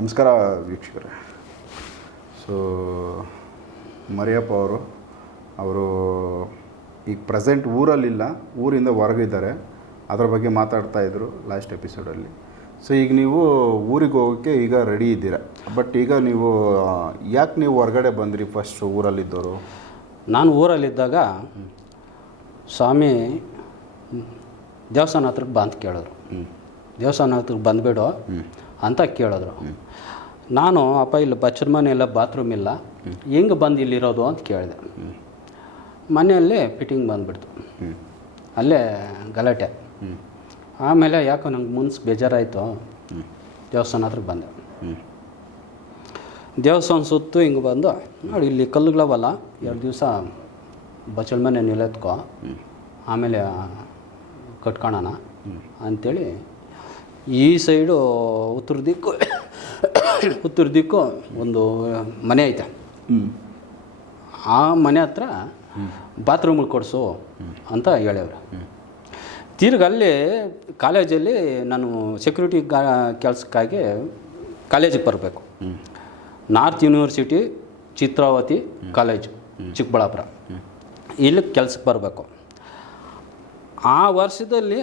ನಮಸ್ಕಾರ ವೀಕ್ಷಕರೇ. ಸೊ ಮರಿಯಪ್ಪ ಅವರು ಅವರು ಈಗ ಪ್ರೆಸೆಂಟ್ ಊರಲ್ಲಿಲ್ಲ ಊರಿಂದ ಹೊರಗಿದ್ದಾರೆ ಅದರ ಬಗ್ಗೆ ಮಾತಾಡ್ತಾ ಇದ್ರು ಲಾಸ್ಟ್ ಎಪಿಸೋಡಲ್ಲಿ ಸೊ ಈಗ ನೀವು ಊರಿಗೆ ಹೋಗೋಕ್ಕೆ ಈಗ ರೆಡಿ ಇದ್ದೀರಾ? ಬಟ್ ಈಗ ನೀವು ಯಾಕೆ ನೀವು ಹೊರಗಡೆ ಬಂದ್ರಿ ಫಸ್ಟ್ ಊರಲ್ಲಿದ್ದವರು ನಾನು ಊರಲ್ಲಿದ್ದಾಗ ಸ್ವಾಮಿ ದೇವಸ್ಥಾನ ಹತ್ರಕ್ಕೆ ಬಂದು ಕೇಳಿದ್ರು. ದೇವಸ್ಥಾನ ಹತ್ರಕ್ಕೆ ಬಂದುಬಿಡು ಅಂತ ಕೇಳಿದ್ರು. ನಾನು, ಅಪ್ಪ, ಇಲ್ಲಿ ಬಚ್ಚರ ಮನೆ ಇಲ್ಲ ಬಾತ್ರೂಮ್ ಇಲ್ಲ. ಹೆಂಗೆ ಬಂದು ಇಲ್ಲಿರೋದು? ಅಂತ ಕೇಳಿದೆ. ಮನೆಯಲ್ಲಿ ಫಿಟ್ಟಿಂಗ್ ಬಂದುಬಿಡ್ತು. ಅಲ್ಲೇ ಗಲಾಟೆ. ಆಮೇಲೆ ಯಾಕೋ ನಂಗೆ ಮುನ್ಸ್ ಬೇಜಾರಾಯಿತು. ದೇವಸ್ಥಾನ ಹತ್ರ ಬಂದೆ. ದೇವಸ್ಥಾನ ಸುತ್ತು ಹಿಂಗೆ ಬಂದು, ನೋಡಿ, ಇಲ್ಲಿ ಕಲ್ಲುಗಳವಲ್ಲ, ಎರಡು ದಿವಸ ಬಚ್ಚಳ ಮನೆ ನಿಲ್ಲತ್ಕೋ ಆಮೇಲೆ ಕಟ್ಕೊಳ್ಳೋಣ ಅಂಥೇಳಿ ಈ ಸೈಡು ಉತ್ತರ ದಿಕ್ಕು ಉತ್ತರ ದಿಕ್ಕು ಒಂದು ಮನೆ ಐತೆ. ಆ ಮನೆ ಹತ್ರ ಬಾತ್ರೂಮ್ಗಳು ಕೊಡಿಸು ಅಂತ ಹೇಳವ್ರು ತಿರ್ಗಿ ಅಲ್ಲಿ ಕಾಲೇಜಲ್ಲಿ ನಾನು ಸೆಕ್ಯೂರಿಟಿ ಗಾ ಕೆಲಸಕ್ಕಾಗಿ ಕಾಲೇಜಿಗೆ ಬರಬೇಕು. North university Chitravati college Chikkaballapur. ಇಲ್ಲಿ ಕೆಲ್ಸಕ್ಕೆ ಬರಬೇಕು. ಆ ವರ್ಷದಲ್ಲಿ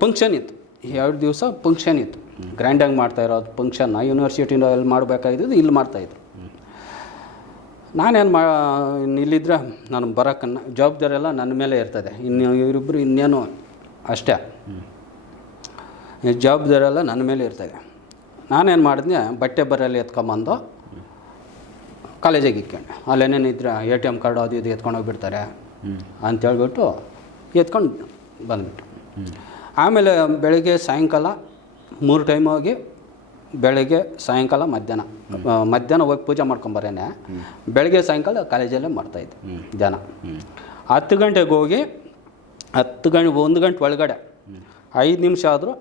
ಫಂಕ್ಷನ್ ಇತ್ತು. ಎರಡು ದಿವಸ ಫಂಕ್ಷನ್ ಇತ್ತು. ಗ್ರ್ಯಾಂಡಾಗಿ ಮಾಡ್ತಾ ಇರೋದು ಫಂಕ್ಷನ್ನ ಯೂನಿವರ್ಸಿಟಿನಲ್ಲಿ ಮಾಡಬೇಕಾಗಿದ್ದು ಇಲ್ಲಿ ಮಾಡ್ತಾಯಿದ್ರು ನಾನೇನು ಮಾ ಇಲ್ಲಿದ್ರೆ ನಾನು ಬರೋಕ್ಕನ್ನ ಜವಾಬ್ದಾರಿ ಎಲ್ಲ ನನ್ನ ಮೇಲೆ ಇರ್ತದೆ. ಇನ್ನು ಇವರಿಬ್ಬರು ಇನ್ನೇನು ಅಷ್ಟೇ. ಜವಾಬ್ದಾರಿ ಎಲ್ಲ ನನ್ನ ಮೇಲೆ ಇರ್ತದೆ. ನಾನೇನು ಮಾಡಿದ್ನೆ ಬಟ್ಟೆ ಬರೆಯಲ್ಲಿ ಎತ್ಕೊಂಬಂದು ಕಾಲೇಜಿಗೆ ಇಕ್ಕೊಂಡೆ. ಅಲ್ಲೇನೇನು ಇದ್ರೆ ಎ ಟಿ ಎಂ ಕಾರ್ಡು ಅದು ಇದು ಎತ್ಕೊಂಡು ಹೋಗ್ಬಿಡ್ತಾರೆ ಅಂತೇಳ್ಬಿಟ್ಟು ಎತ್ಕೊಂಡು ಬಂದ್ಬಿಟ್ಟು. ಆಮೇಲೆ ಬೆಳಿಗ್ಗೆ ಸಾಯಂಕಾಲ ಮೂರು ಟೈಮ್ ಹೋಗಿ ಬೆಳಗ್ಗೆ ಸಾಯಂಕಾಲ ಮಧ್ಯಾಹ್ನ. ಮಧ್ಯಾಹ್ನ ಹೋಗಿ ಪೂಜೆ ಮಾಡ್ಕೊಂಬರೇನೆ ಬೆಳಗ್ಗೆ ಸಾಯಂಕಾಲ ಕಾಲೇಜಲ್ಲೇ ಮಾಡ್ತಾಯಿದ್ದೆ ಧ್ಯಾನ. ಹತ್ತು ಗಂಟೆಗೆ ಹೋಗಿ ಹತ್ತು ಗಂಟೆ ಒಂದು ಗಂಟೆ ಒಳಗಡೆ ಐದು ನಿಮಿಷ ಆದರೂ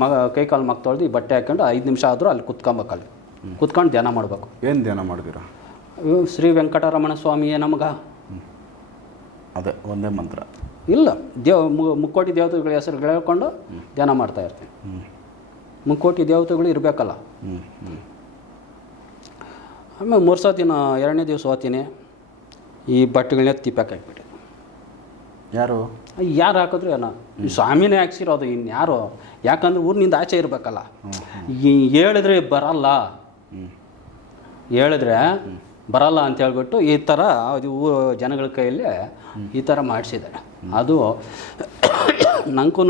ಮಗ ಕೈ ಕಾಲು ಮಗ ತೊಳೆದು ಈ ಬಟ್ಟೆ ಹಾಕ್ಕೊಂಡು ಐದು ನಿಮಿಷ ಆದರೂ ಅಲ್ಲಿ ಕುತ್ಕೊಬೇಕಲ್ಲಿ ಕುತ್ಕೊಂಡು ಧ್ಯಾನ ಮಾಡಬೇಕು. ಏನು ಧ್ಯಾನ ಮಾಡಿದಿರ? ಶ್ರೀ ವೆಂಕಟರಮಣ ಸ್ವಾಮಿಯೇ ನಮಗ. ಅದೇ ಒಂದೇ ಮಂತ್ರ. ಇಲ್ಲ. ದೇವ್ ಮುಕ್ಕೋಟಿ ದೇವತೆಗಳ ಹೆಸರುಗಳು ಹೇಳ್ಕೊಂಡು ಧ್ಯಾನ ಮಾಡ್ತಾ ಇರ್ತೀನಿ. ಹ್ಞೂ ಮುಕ್ಕೋಟಿ ದೇವತೆಗಳು ಇರಬೇಕಲ್ಲ. ಆಮೇಲೆ ಮೂರು ಸಾವಿರ ನಾ ಎರಡನೇ ದಿವಸ ಹೋಗ್ತೀನಿ ಈ ಬಟ್ಟೆಗಳನ್ನ ತಿಪ್ಪಾಕಿಬಿಟ್ಟು ಯಾರು? ಯಾರು ಹಾಕಿದ್ರು ಏನೋ. ಈ ಸ್ವಾಮಿನೇ ಹಾಕ್ಸಿರೋದು ಇನ್ಯಾರು. ಯಾಕಂದ್ರೆ ಊರಿನಿಂದ ಆಚೆ ಇರಬೇಕಲ್ಲ. ಈ ಹೇಳಿದ್ರೆ ಬರಲ್ಲ. ಹ್ಞೂ ಹೇಳಿದ್ರೆ ಬರಲ್ಲ ಅಂತ ಹೇಳ್ಬಿಟ್ಟು ಈ ಥರ ಅದು ಜನಗಳ ಕೈಯಲ್ಲಿ ಈ ಥರ ಮಾಡಿಸಿದ್ದಾರೆ. ಅದು ನಂಗೂ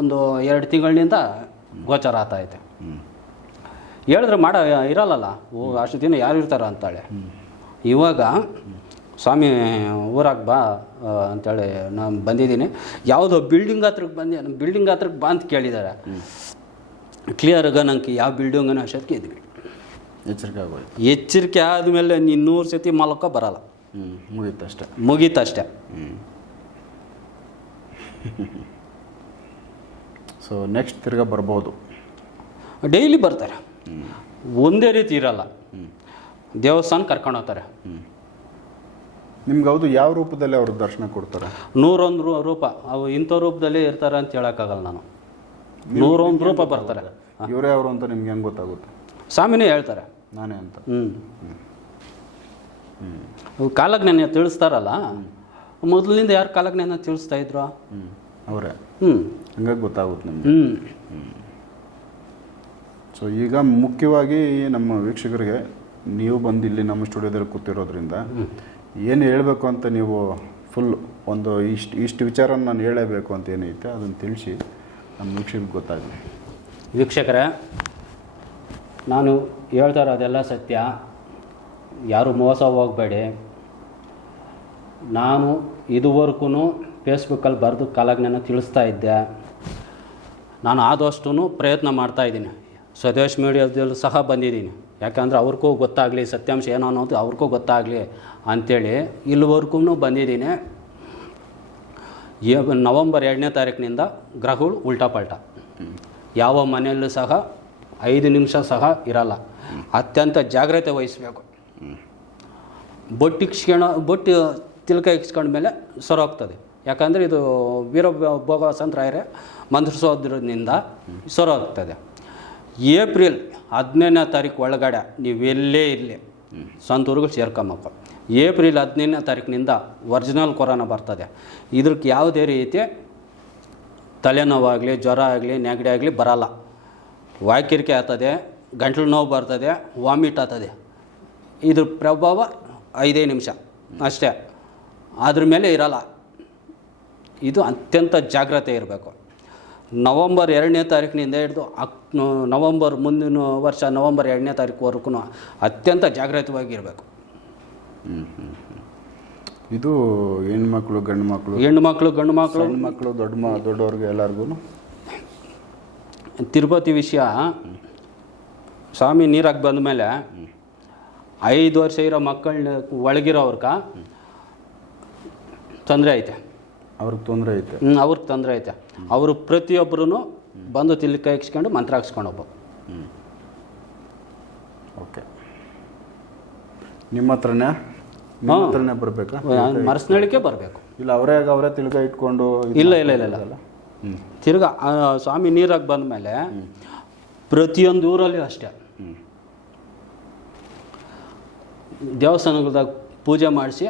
ಒಂದು ಎರಡು ತಿಂಗಳಿನಿಂದ ಗೋಚರ ಆತೈತೆ ಹೇಳಿದ್ರೆ ಮಾಡ ಇರಲ್ಲಲ್ಲ. ಓ ಅಷ್ಟು ದಿನ ಯಾರು ಇರ್ತಾರ ಅಂತಾಳೆ. ಇವಾಗ ಸ್ವಾಮಿ ಊರಾಗ ಬಾ ಅಂತೇಳಿ ನಾನು ಬಂದಿದ್ದೀನಿ. ಯಾವುದೋ ಬಿಲ್ಡಿಂಗ್ ಹತ್ರಕ್ಕೆ ಬಂದೆ ನಮ್ಮ ಬಿಲ್ಡಿಂಗ್ ಹತ್ರಕ್ಕೆ ಬಾ ಅಂತ ಕೇಳಿದ್ದಾರೆ ಕ್ಲಿಯರ್ಗ ನಂಗೆ ಯಾವ ಬಿಲ್ಡಿಂಗನ ಅಷ್ಟೊತ್ತಿಗೆ ಇದ್ವಿ. ಎಚ್ಚರಿಕೆ ಆಗೋಯ್ತು. ಎಚ್ಚರಿಕೆ ಆದಮೇಲೆ ನೀನು ನೂರು ಸತಿ ಮಲಕೋ ಬರಲ್ಲ. ಹ್ಞೂ ಮುಗೀತು ಅಷ್ಟೇ. ಮುಗೀತಷ್ಟೇ ಹ್ಞೂ ಸೊ ನೆಕ್ಸ್ಟ್ ತಿರ್ಗಾ ಬರ್ಬೋದು. ಡೈಲಿ ಬರ್ತಾರೆ. ಒಂದೇ ರೀತಿ ಇರಲ್ಲ. ದೇವಸ್ಥಾನ ಕರ್ಕೊಂಡು ಹೋಗ್ತಾರೆ. ಹ್ಞೂ ನಿಮ್ಗೆ ಹೌದು ಯಾವ ರೂಪದಲ್ಲಿ ಅವ್ರ ದರ್ಶನ ಕೊಡ್ತಾರೆ? ನೂರೊಂದು ರೂ- ರೂಪ. ಅವು ಇಂಥ ರೂಪದಲ್ಲಿ ಇರ್ತಾರೆ ಅಂತ ಹೇಳೋಕ್ಕಾಗಲ್ಲ ನಾನು. ನೂರೊಂದು ರೂಪ ಬರ್ತಾರೆ. ಇವರೇ ಅವರು ಅಂತ ನಿಮ್ಗೆ ಹೆಂಗೆ ಗೊತ್ತಾಗುತ್ತೆ? ಸ್ವಾಮಿನೇ ಹೇಳ್ತಾರೆ. ನಾನೇ ಅಂತ. ಹ್ಞೂ ಕಾಲಜ್ಞಾನ ತಿಳಿಸ್ತಾರಲ್ಲ? ಮೊದಲಿನಿಂದ ಯಾರು ಕಾಲಜ್ಞಾನ ತಿಳಿಸ್ತಾ ಇದ್ರು? ಹ್ಞೂ ಅವರೇ. ಹ್ಞೂ ಹಂಗಾಗಿ ಗೊತ್ತಾಗುತ್ತೆ ನಿಮ್ಗೆ. ಹ್ಞೂ ಸೊ ಈಗ ಮುಖ್ಯವಾಗಿ ನಮ್ಮ ವೀಕ್ಷಕರಿಗೆ ನೀವು ಬಂದು ಇಲ್ಲಿ ನಮ್ಮ ಸ್ಟುಡಿಯೋದಲ್ಲಿ ಕೂತಿರೋದ್ರಿಂದ ಏನು ಹೇಳಬೇಕು ಅಂತ ನೀವು ಫುಲ್ ಒಂದು ಇಷ್ಟು ಇಷ್ಟು ವಿಚಾರ ನಾನು ಹೇಳಬೇಕು ಅಂತ ಏನೈತೆ ಅದನ್ನು ತಿಳಿಸಿ ನಮ್ಮ ವೀಕ್ಷಕರಿಗೆ ಗೊತ್ತಾಗಲಿ. ವೀಕ್ಷಕರೇ ನಾನು ಹೇಳ್ತಾ ಅದೆಲ್ಲ ಸತ್ಯ. ಯಾರು ಮೋಸ ಹೋಗಬೇಡಿ. ನಾನು ಇದುವರೆಗೂ ಫೇಸ್ಬುಕ್ಕಲ್ಲಿ ಬರೆದು ಕಾಲಜ್ಞಾನ ತಿಳಿಸ್ತಾ ಇದ್ದೆ. ನಾನು ಆದಷ್ಟು ಪ್ರಯತ್ನ ಮಾಡ್ತಾಯಿದ್ದೀನಿ ಸ್ವದೇಶ್ ಮೀಡಿಯಾದಲ್ಲೂ ಸಹ ಬಂದಿದ್ದೀನಿ. ಯಾಕಂದರೆ ಅವ್ರಿಗೂ ಗೊತ್ತಾಗಲಿ ಸತ್ಯಾಂಶ ಏನೋ ಅನ್ನೋದು ಅವ್ರಿಗೂ ಗೊತ್ತಾಗಲಿ ಅಂಥೇಳಿ ಇಲ್ಲಿವರೆಗೂ ಬಂದಿದ್ದೀನಿ. ನವಂಬರ್ ಎರಡನೇ ತಾರೀಕಿನಿಂದ ಗ್ರಹಗಳು ಉಲ್ಟಾ ಪಲ್ಟಾ. ಯಾವ ಮನೆಯಲ್ಲೂ ಸಹ ಐದು ನಿಮಿಷ ಸಹ ಇರಲ್ಲ. ಅತ್ಯಂತ ಜಾಗ್ರತೆ ವಹಿಸಬೇಕು. ಬೊಟ್ಟು ತಿಲಕ ಬೊಟ್ಟು ಮೇಲೆ ಇಕ್ಸ್ಕೊಂಡ್ಮೇಲೆ ಸೊರೋಗ್ತದೆ ಯಾಕಂದರೆ ಇದು ವೀರ ಭೋಗ ಸಂತ್ರಾಯರೇ ಮಂತ್ರಿಸೋದ್ರಿಂದ ಸೊರೋಗ್ತದೆ ಏಪ್ರಿಲ್ ಹದಿನೈದನೇ ತಾರೀಕು ಒಳಗಡೆ ನೀವು ಎಲ್ಲೇ ಇರಲಿ. ಸ್ವಂತ ಊರುಗಳು ಏಪ್ರಿಲ್ ಹದಿನೈದನೇ ತಾರೀಕಿನಿಂದ ಒರಿಜಿನಲ್ ಕೊರೋನಾ ಬರ್ತದೆ. ಇದಕ್ಕೆ ಯಾವುದೇ ರೀತಿ ತಲೆನೋವಾಗಲಿ, ಜ್ವರ ಆಗಲಿ, ನೆಗಡಿ ಆಗಲಿ ಬರಲ್ಲ. ವಾಕಿರಿಕೆ ಆಗ್ತದೆ ಗಂಟ್ಲು ನೋವು ಬರ್ತದೆ ವಾಮಿಟ್ ಆಗ್ತದೆ. ಇದ್ರ ಪ್ರಭಾವ ಐದೇ ನಿಮಿಷ ಅಷ್ಟೇ. ಅದ್ರ ಮೇಲೆ ಇರಲ್ಲ. ಇದು ಅತ್ಯಂತ ಜಾಗ್ರತೆ ಇರಬೇಕು. ನವಂಬರ್ ಎರಡನೇ ತಾರೀಕಿನಿಂದ ಹಿಡಿದು ಅಕ್ ನವಂಬರ್ ಮುಂದಿನ ವರ್ಷ ನವಂಬರ್ ಎರಡನೇ ತಾರೀಕುವರೆಗೂ ಅತ್ಯಂತ ಜಾಗೃತವಾಗಿರಬೇಕು ಇದು ಹೆಣ್ಮಕ್ಳು ಗಂಡು ಮಕ್ಕಳು ಹೆಣ್ಣು ಮಕ್ಕಳು ಗಂಡು ಮಕ್ಕಳು ಹೆಣ್ಮಕ್ಳು ಮಕ್ಕಳು ದೊಡ್ಡ ಮ ದೊಡ್ಡವ್ರಿಗೆ ಎಲ್ಲರಿಗೂ ತಿರುಪತಿ ವಿಷಯ ಸ್ವಾಮಿ ನೀರಾಗಿ ಬಂದ ಮೇಲೆ ಐದು ವರ್ಷ ಇರೋ ಮಕ್ಕಳನ್ನ ಒಳಗಿರೋವ್ರಕ ತೊಂದರೆ ಐತೆ. ಅವ್ರಿಗೆ ತೊಂದರೆ ಐತೆ. ಹ್ಞೂ ಅವ್ರಿಗೆ ತೊಂದರೆ ಐತೆ. ಅವರು ಪ್ರತಿಯೊಬ್ಬರೂ ಬಂದು ತಿಳಿ ಕೈ ಇಕ್ಸ್ಕೊಂಡು ಮಂತ್ರ ಹಾಕ್ಸ್ಕೊಂಡು ಹೋಗ್ಬೇಕು. ಓಕೆ. ನಿಮ್ಮ ಹತ್ರನೇ? ನಿಮ್ಮ. ಹತ್ರನೇ ಬರಬೇಕಾ? ಮರಸ್ನಳಿಕೆ ಬರಬೇಕು. ಇಲ್ಲ ಅವರೇ ಅವರೇ ತಿಳ್ಕ ಇಟ್ಕೊಂಡು ಇಲ್ಲ ಇಲ್ಲ ಇಲ್ಲ ಇಲ್ಲ. ತಿರ್ಗಾ ಸ್ವಾಮಿ ನೀರಾಗಿ ಬಂದ ಮೇಲೆ ಪ್ರತಿಯೊಂದು ಊರಲ್ಲಿ ಅಷ್ಟೇ. ಹ್ಞೂ ದೇವಸ್ಥಾನಗಳದಾಗ ಪೂಜೆ ಮಾಡಿಸಿ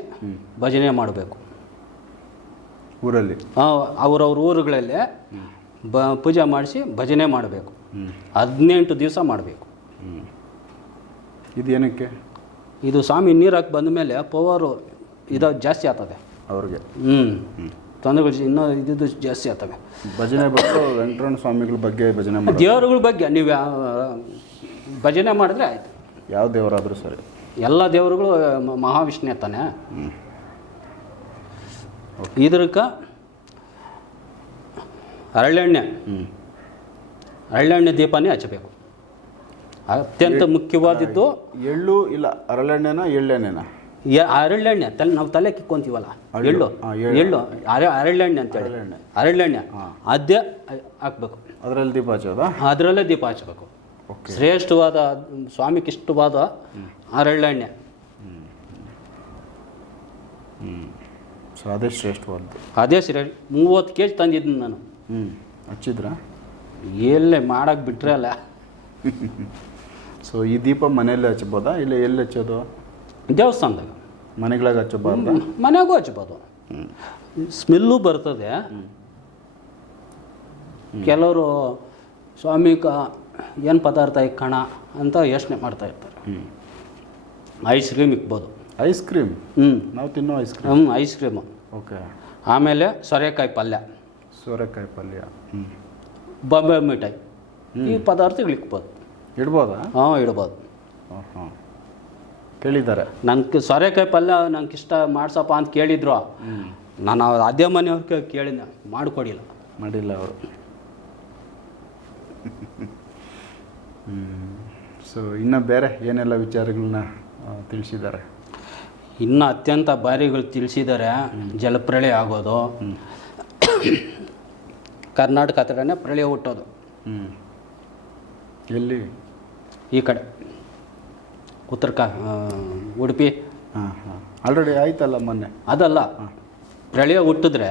ಭಜನೆ ಮಾಡಬೇಕು. ಊರಲ್ಲಿ? ಅವ್ರವ್ರ ಊರುಗಳಲ್ಲಿ ಬ ಪೂಜೆ ಮಾಡಿಸಿ ಭಜನೆ ಮಾಡಬೇಕು. ಹದಿನೆಂಟು ದಿವಸ ಮಾಡಬೇಕು. ಹ್ಞೂ ಇದು ಏನಕ್ಕೆ? ಇದು ಸ್ವಾಮಿ ನೀರಾಕಿ ಬಂದ ಮೇಲೆ ಪವರು ಇದು ಜಾಸ್ತಿ ಆಗ್ತದೆ. ಅವ್ರಿಗೆ? ಹ್ಞೂ ತೊಂದರೆಗಳು ಇನ್ನೂ ಇದ್ದು ಜಾಸ್ತಿ ಆಗ್ತವೆ. ಭಜನೆ ಬಿಟ್ಟು ವೆಂಕಟರಮಣ ಸ್ವಾಮಿಗಳ ಬಗ್ಗೆ ಭಜನೆ ಮಾಡಿ ದೇವರುಗಳ ಬಗ್ಗೆ ನೀವು ಭಜನೆ ಮಾಡಿದ್ರೆ ಆಯಿತು. ಯಾವ ದೇವರಾದರೂ ಸರಿ. ಎಲ್ಲ ದೇವರುಗಳು ಮಹಾವಿಷ್ಣು ತಾನೆ. ಇದಕ್ಕೆ ಹರಳೆಣ್ಣೆ ಹ್ಞೂ ಹರಳೆಣ್ಣೆ ದೀಪನೇ ಹಚ್ಚಬೇಕು. ಅತ್ಯಂತ ಮುಖ್ಯವಾದದ್ದು ಎಳ್ಳು ಇಲ್ಲ ಹರಳೆಣ್ಣೆನ ಎಳ್ಳೆಣ್ಣೆನ ಹರಳೆಣ್ಣೆ ತಲೆ ನಾವು ತಲೆ ಕಿಕ್ಕೊಂತೀವಲ್ಲ. ಎಳ್ಳು? ಎಳ್ಳು. ಅರೆ ಅರಳೆಣ್ಣೆ ಅಂತೇಳಿ. ಹರಳೆಣ್ಣೆ ಅದೇ ಹಾಕ್ಬೇಕು. ಅದರಲ್ಲಿ ದೀಪ ಹಚ್ಚೋದಾ? ಅದರಲ್ಲೇ ದೀಪ ಹಚ್ಚಬೇಕು. ಓಕೆ. ಶ್ರೇಷ್ಠವಾದ ಸ್ವಾಮಿಗೆ ಇಷ್ಟವಾದ ಹರಳೆಣ್ಣೆ ಹ್ಞೂ ಸೊ ಅದೇ ಶ್ರೇಷ್ಠವಾದ ಅದೇ ಸರಿ ಮೂವತ್ತು ಕೆ ಜಿ ತಂದಿದ್ದೀನಿ ನಾನು. ಹ್ಞೂ ಹಚ್ಚಿದ್ರಾ? ಎಲ್ಲೇ ಮಾಡಕ್ಕೆ ಬಿಟ್ರೆ ಅಲ್ಲ. ಸೊ ಈ ದೀಪ ಮನೆಯಲ್ಲೇ ಹಚ್ಬೋದಾ? ಇಲ್ಲ ಎಲ್ಲಿ ಹಚ್ಚೋದು? ದೇವಸ್ಥಾನದಾಗ. ಮನೆಗಳಾಗ ಹಚ್ಚಬಾರ್ದು? ಮನೆಗೂ ಹಚ್ಬೋದು ಸ್ಮೆಲ್ಲು ಬರ್ತದೆ. ಕೆಲವರು ಸ್ವಾಮಿ ಕ ಏನು ಪದಾರ್ಥ ಇಕ್ಕಣ ಅಂತ ಯೋಚನೆ ಮಾಡ್ತಾ ಇರ್ತಾರೆ. ಹ್ಞೂ ಐಸ್ ಕ್ರೀಮ್ ಇಕ್ಬೋದು. Ice cream? ಹ್ಞೂ ನಾವು ತಿನ್ನೋ ಐಸ್ ಕ್ರೀಮ್. ಹ್ಞೂ ಐಸ್ ಕ್ರೀಮು. ಓಕೆ. ಆಮೇಲೆ ಸೋರೆಕಾಯಿ ಪಲ್ಯ. ಸೋರೆಕಾಯಿ ಪಲ್ಯ. ಹ್ಞೂ ಬಾಂಬೆ ಮಿಠಾಯಿ. ಈ ಪದಾರ್ಥಗಳು ಇಕ್ಬೋದು. ಇಡ್ಬೋದಾ? ಹಾಂ ಇಡ್ಬೋದು. ಹಾಂ ಹಾಂ ಕೇಳಿದ್ದಾರೆ. ನಂಗೆ ಸೋರೆಕಾಯಿ ಪಲ್ಯ ನಂಗೆ ಇಷ್ಟ ಮಾಡ್ಸಪ್ಪ ಅಂತ ಕೇಳಿದ್ರು. ನಾನು ಅದೇ ಮನೆಯವ್ರಿಗೆ ಕೇಳಿದ್ದೆ ಮಾಡಿಕೊಡಿಲ್ಲ. ಮಾಡಿಲ್ಲ ಅವರು. ಸೊ ಇನ್ನು ಬೇರೆ ಏನೆಲ್ಲ ವಿಚಾರಗಳನ್ನ ತಿಳಿಸಿದ್ದಾರೆ? ಇನ್ನು ಅತ್ಯಂತ ಬಾರಿಗಳು ತಿಳಿಸಿದ್ದಾರೆ ಜಲಪ್ರಳಯ ಆಗೋದು. ಕರ್ನಾಟಕ ಹತ್ರನೇ ಪ್ರಳಯ ಹುಟ್ಟೋದು. ಹ್ಞೂ ಎಲ್ಲಿ? ಈ ಕಡೆ. ಉತ್ತರ ಕ ಉಡುಪಿ. ಹಾಂ ಹಾಂ. ಆಲ್ರೆಡಿ ಆಯ್ತಲ್ಲ ಮೊನ್ನೆ? ಅದಲ್ಲ ಪ್ರಳಯ ಹುಟ್ಟಿದ್ರೆ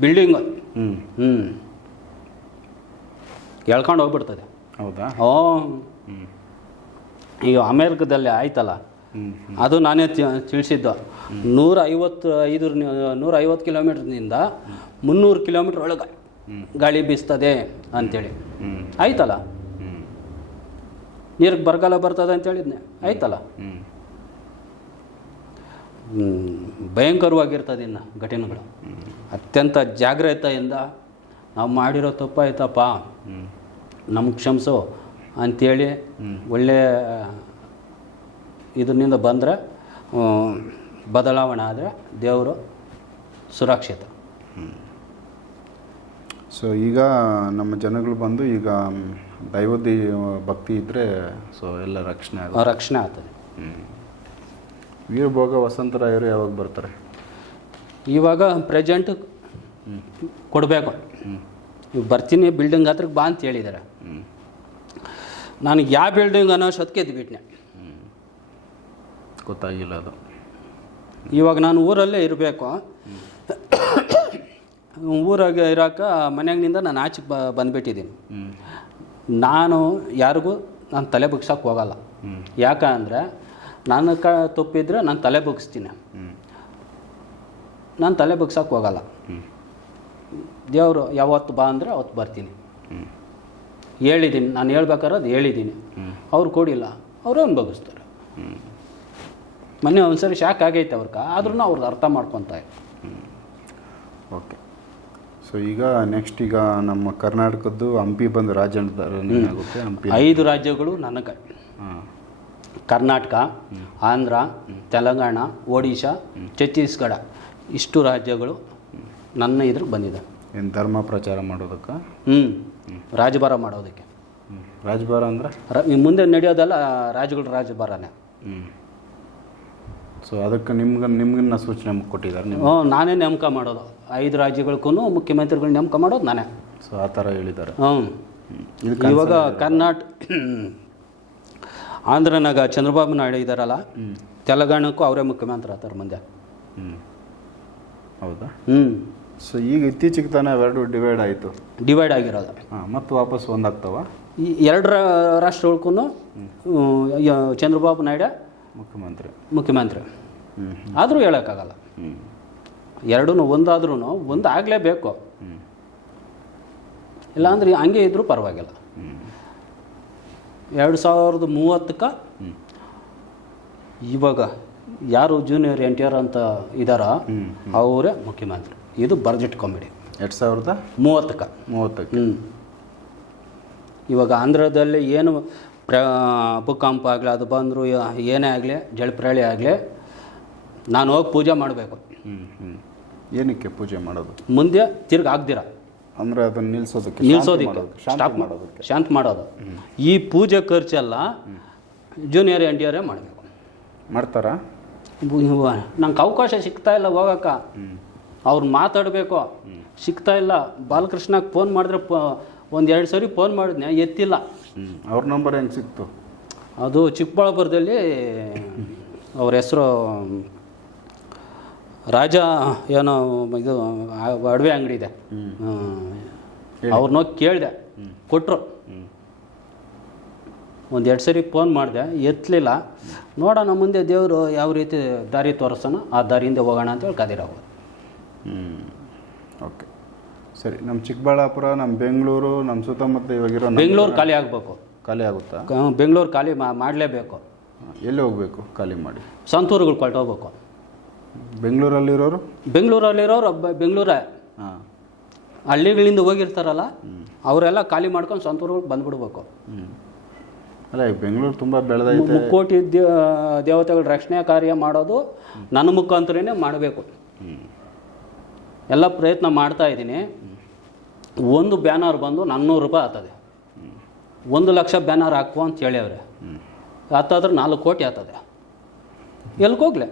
ಬಿಲ್ಡಿಂಗ್ ಹ್ಞೂ ಹ್ಞೂ ಎಳ್ಕೊಂಡು ಹೋಗ್ಬಿಡ್ತದೆ. ಹೌದಾ? ಓ. ಹ್ಞೂ ಈಗ ಅಮೇರಿಕದಲ್ಲಿ ಆಯ್ತಲ್ಲ. ಹ್ಞೂ ಅದು ನಾನೇ ತಿಳಿಸಿದ್ದು. ನೂರ ಐವತ್ತು ಐದು ನೂರ ಐವತ್ತು ಕಿಲೋಮೀಟ್ರ್ನಿಂದ ಮುನ್ನೂರು ಕಿಲೋಮೀಟ್ರ್ ಒಳಗೆ ಗಾಳಿ ಬೀಸ್ತದೆ ಅಂತೇಳಿ. ಹ್ಞೂ ಆಯ್ತಲ್ಲ? ನೀರಿಗೆ ಬರಗಾಲ ಬರ್ತದೆ ಅಂತ ಹೇಳಿದ್ನೆ. ಆಯ್ತಲ್ಲ? ಭಯಂಕರವಾಗಿರ್ತದೆ ಇನ್ನು ಘಟನೆಗಳು. ಅತ್ಯಂತ ಜಾಗ್ರತೆಯಿಂದ ನಾವು ಮಾಡಿರೋ ತಪ್ಪಾಯ್ತಪ್ಪ ಆಯ್ತಪ್ಪ. ನಮ್ಗೆ ಕ್ಷಮಿಸು ಅಂಥೇಳಿ ಒಳ್ಳೆ ಇದರಿಂದ ಬಂದರೆ ಬದಲಾವಣೆ ಆದರೆ ದೇವರು ಸುರಕ್ಷಿತ. ಸೊ ಈಗ ನಮ್ಮ ಜನಗಳು ಬಂದು ಈಗ ದೈವದ ಭಕ್ತಿ ಇದ್ದರೆ ಸೊ ಎಲ್ಲ ರಕ್ಷಣೆ ಆಗುತ್ತೆ. ರಕ್ಷಣೆ ಆಗ್ತದೆ. ವೀರಭೋಗ ವಸಂತರಾಯರು ಯಾವಾಗ ಬರ್ತಾರೆ? ಇವಾಗ ಪ್ರೆಸೆಂಟ್ ಕೊಡಬೇಕು. ಈಗ ಬರ್ತೀನಿ ಬಿಲ್ಡಿಂಗ್ ಹತ್ರಕ್ಕೆ ಬಾ ಅಂತ ಹೇಳಿದ್ದಾರೆ ಹ್ಞೂ ನನಗೆ ಯಾವ ಬಿಲ್ಡಿಂಗ್ ಅನ್ನೋ ಸತ್ಕೆ ಎದ್ಬಿಟ್ನೆ ಗೊತ್ತಾಗಿಲ್ಲ ಅದು. ಇವಾಗ ನಾನು ಊರಲ್ಲೇ ಇರಬೇಕು. ಊರಾಗೆ ಇರೋಕೆ ಮನೆಯಾಗಿನಿಂದ ನಾನು ಆಚೆಗೆ ಬ ಬಂದುಬಿಟ್ಟಿದ್ದೀನಿ. ಹ್ಞೂ ನಾನು ಯಾರಿಗೂ ನಾನು ತಲೆ ಬಗ್ಸಕ್ಕೆ ಹೋಗಲ್ಲ. ಯಾಕಂದರೆ ನನ್ನ ಕ ತಪ್ಪಿದ್ರೆ ನಾನು ತಲೆ ಬಗ್ಸ್ತೀನಿ. ನಾನು ತಲೆ ಬಗ್ಸಕ್ಕೆ ಹೋಗಲ್ಲ. ಹ್ಞೂ ದೇವರು ಯಾವತ್ತು ಬಾ ಅಂದರೆ ಅವತ್ತು ಬರ್ತೀನಿ. ಹೇಳಿದ್ದೀನಿ ನಾನು ಹೇಳ್ಬೇಕಾರದು ಅದು ಹೇಳಿದ್ದೀನಿ ಅವ್ರು ಕೊಡಿಲ್ಲ ಅವರು ಅನುಭವಿಸ್ತಾರೆ. ಮೊನ್ನೆ ಒಂದು ಸರಿ ಶಾಕ್ ಆಗೈತೆ ಅವ್ರಿಗೆ ಆದ್ರೂ ಅವ್ರದ್ದು ಅರ್ಥ ಮಾಡ್ಕೊತಾರೆ ಓಕೆ. ಸೊ ಈಗ ನೆಕ್ಸ್ಟ್ ಈಗ ನಮ್ಮ ಕರ್ನಾಟಕದ್ದು ಹಂಪಿ ಬಂದು ರಾಜ್ಯ ಆಗುತ್ತೆ ಹಂಪಿ ಐದು ರಾಜ್ಯಗಳು ನನಗೆ. ಕರ್ನಾಟಕ ಆಂಧ್ರ ತೆಲಂಗಾಣ ಒಡಿಶಾ ಛತ್ತೀಸ್ಗಢ. ಇಷ್ಟು ರಾಜ್ಯಗಳು ನನ್ನ ಇದ್ರ ಬಂದಿದೆ. ಏನು ಧರ್ಮ ಪ್ರಚಾರ ಮಾಡೋದಕ್ಕೆ? ಹ್ಞೂ ರಾಜಭಾರ ಮಾಡೋದಕ್ಕೆ. ರಾಜಭಾರ ಅಂದ್ರೆ? ಮುಂದೆ ನಡೆಯೋದೆಲ್ಲ ರಾಜಗಳ ರಾಜಭಾರನೇ ಹ್ಞೂ ಸೊ ಅದಕ್ಕೆ ನಿಮ್ಗೆ ನಿಮ್ಗನ್ನ ಸೂಚನೆ ಕೊಟ್ಟಿದ್ದಾರೆ ನೀವು ಹ್ಞೂ ನಾನೇ ನೇಮಕ ಮಾಡೋದು. ಐದು ರಾಜ್ಯಗಳಿಗೂ ಮುಖ್ಯಮಂತ್ರಿಗಳು ನೇಮಕ ಮಾಡೋದು ನಾನೇ. ಸೊ ಆ ಥರ ಹೇಳಿದ್ದಾರೆ. ಹ್ಞೂ. ಇವಾಗ ಕರ್ನಾಟಕ ಆಂಧ್ರನಾಗ ಚಂದ್ರಬಾಬು ನಾಯ್ಡು ಇದ್ದಾರಲ್ಲ ತೆಲಂಗಾಣಕ್ಕೂ ಅವರೇ ಮುಖ್ಯಮಂತ್ರಿ ಆತಾರೆ ಮುಂದೆ. ಹ್ಞೂ ಹೌದಾ? ಹ್ಞೂ ಸೊ ಈಗ ಇತ್ತೀಚೆಗೆ ತಾನೇ ಅವೆರಡು ಡಿವೈಡ್ ಆಯಿತು. ಡಿವೈಡ್ ಆಗಿರೋದು. ಹಾಂ ಮತ್ತು ವಾಪಸ್ ಒಂದಾಗ್ತಾವ? ಈ ಎರಡು ರಾಷ್ಟ್ರಗಳಿಗೂ ಚಂದ್ರಬಾಬು ನಾಯ್ಡು ಮುಖ್ಯಮಂತ್ರಿ. ಮುಖ್ಯಮಂತ್ರಿ. ಆದರೂ ಹೇಳೋಕ್ಕಾಗಲ್ಲ. ಎರಡೂ ಒಂದಾದ್ರೂ ಒಂದು ಆಗಲೇಬೇಕು ಇಲ್ಲಾಂದ್ರೆ ಹಂಗೆ ಇದ್ದರೂ ಪರವಾಗಿಲ್ಲ. ಎರಡು ಸಾವಿರದ ಮೂವತ್ತಕ್ಕ ಇವಾಗ ಯಾರು ಜೂನಿಯರ್ ಎನ್ ಟಿ ಆರ್ ಅಂತ ಇದ್ದಾರ ಅವರೇ ಮುಖ್ಯಮಂತ್ರಿ. ಇದು ಬರ್ಜೆಟ್ ಕಾಮಿಡಿ ಎರಡು ಸಾವಿರದ ಮೂವತ್ತಕ್ಕೆ. ಮೂವತ್ತಕ್ಕೆ. ಹ್ಞೂ ಇವಾಗ ಆಂಧ್ರದಲ್ಲಿ ಏನು ಪ್ರ ಭೂಕಂಪ ಆಗಲಿ ಅದು ಬಂದರೂ ಏನೇ ಆಗಲಿ ಜಳಪ್ರಾಳಿ ಆಗಲಿ ನಾನು ಹೋಗಿ ಪೂಜೆ ಮಾಡಬೇಕು. ಹ್ಞೂ ಹ್ಞೂ ಏನಕ್ಕೆ ಪೂಜೆ ಮಾಡೋದು? ಮುಂದೆ ತಿರ್ಗಿ ಆಗ್ದಿರ? ಅಂದರೆ ಅದನ್ನು ನಿಲ್ಲಿಸೋದಕ್ಕೆ ಮಾಡೋದಕ್ಕೆ, ಸ್ಟಾಪ್ ಮಾಡೋದಕ್ಕೆ. ಶಾಂತ ಮಾಡೋದು. ಈ ಪೂಜೆ ಖರ್ಚೆಲ್ಲ ಜೂನಿಯರ್ ಎನ್ ಡಿ ಆರೇ ಮಾಡಬೇಕು. ಮಾಡ್ತಾರಾ? ನಂಗೆ ಅವಕಾಶ ಸಿಗ್ತಾ ಇಲ್ಲ ಹೋಗಕ್ಕ. ಅವ್ರು ಮಾತಾಡಬೇಕು. ಸಿಗ್ತಾ ಇಲ್ಲ. ಬಾಲಕೃಷ್ಣಗೆ ಫೋನ್ ಮಾಡಿದ್ರೆ ಪ ಒಂದು ಎರಡು ಸರಿ ಫೋನ್ ಮಾಡಿದ್ನೆ ಎತ್ತಿಲ್ಲ. ಅವ್ರ ನಂಬರ್ ಹೆಂಗೆ ಸಿಕ್ತು? ಅದು ಚಿಕ್ಕಬಳ್ಳಾಪುರದಲ್ಲಿ ಅವ್ರ ಹೆಸರು ರಾಜ ಏನೋ ಇದು ಅಡವೆ ಅಂಗಡಿ ಇದೆ. ಅವ್ರನ್ನ ಕೇಳಿದೆ. ಕೊಟ್ಟರು ಒಂದು ಎರಡು ಸರಿ ಫೋನ್ ಮಾಡಿದೆ ಎತ್ತಲಿಲ್ಲ ನೋಡೋಣ ಮುಂದೆ ದೇವರು ಯಾವ ರೀತಿ ದಾರಿ ತೋರಿಸೋಣ ಆ ದಾರಿಯಿಂದ ಹೋಗೋಣ ಅಂತೇಳಿ ಕದಿರ ಹ್ಞೂ ಓಕೆ. ಸರಿ ನಮ್ಮ ಚಿಕ್ಕಬಳ್ಳಾಪುರ ನಮ್ಮ ಬೆಂಗಳೂರು ನಮ್ಮ ಸುತ್ತಮುತ್ತ ಇವಾಗಿರೋ ನಮ್ಮ- ಬೆಂಗಳೂರು ಖಾಲಿ ಆಗಬೇಕು. ಖಾಲಿ ಆಗುತ್ತಾ? ಬೆಂಗಳೂರು ಖಾಲಿ ಮಾ ಮಾಡಲೇಬೇಕು. ಎಲ್ಲಿ ಹೋಗಬೇಕು ಖಾಲಿ ಮಾಡಿ? ಸಂತೂರುಗಳು ಕೊಟ್ಟೋಗ್ಬೇಕು ಬೆಂಗಳೂರಲ್ಲಿರೋರು? ಬೆಂಗಳೂರಲ್ಲಿರೋರು ಒಬ್ಬ- ಬೆಂಗಳೂರೇ. ಹಾಂ. ಹಳ್ಳಿಗಳಿಂದ ಹೋಗಿರ್ತಾರಲ್ಲ ಅವರೆಲ್ಲ ಖಾಲಿ ಮಾಡ್ಕೊಂಡು ಸ್ವಂತೂರಿಗೆ ಬಂದ್ಬಿಡ್ಬೇಕು. ಹ್ಞೂ ಅಲ್ಲ ಈಗ ಬೆಂಗಳೂರು ತುಂಬ ಬೆಳೆದೈತೆ ಮುಕ್ಕೋಟಿ ದೇ ದೇವತೆಗಳ ರಕ್ಷಣೆ ಕಾರ್ಯ ಮಾಡೋದು ನನ್ನ ಮುಖಾಂತರನೇ ಮಾಡಬೇಕು. ಹ್ಞೂ ಎಲ್ಲ ಪ್ರಯತ್ನ ಮಾಡ್ತಾ ಇದ್ದೀನಿ. ಒಂದು ಬ್ಯಾನರ್ ಬಂದು ನಾನ್ನೂರು ರೂಪಾಯಿ ಆಗ್ತದೆ ಒಂದು ಲಕ್ಷ ಬ್ಯಾನರ್ ಹಾಕುವ ಅಂತ ಹೇಳ್ಯವ್ರೆ ಅವ್ರೆ ಹತ್ತಾದ್ರೆ ನಾಲ್ಕು ಕೋಟಿ ಆಗ್ತದೆ ಎಲ್ಕೋಗ್ಲೆ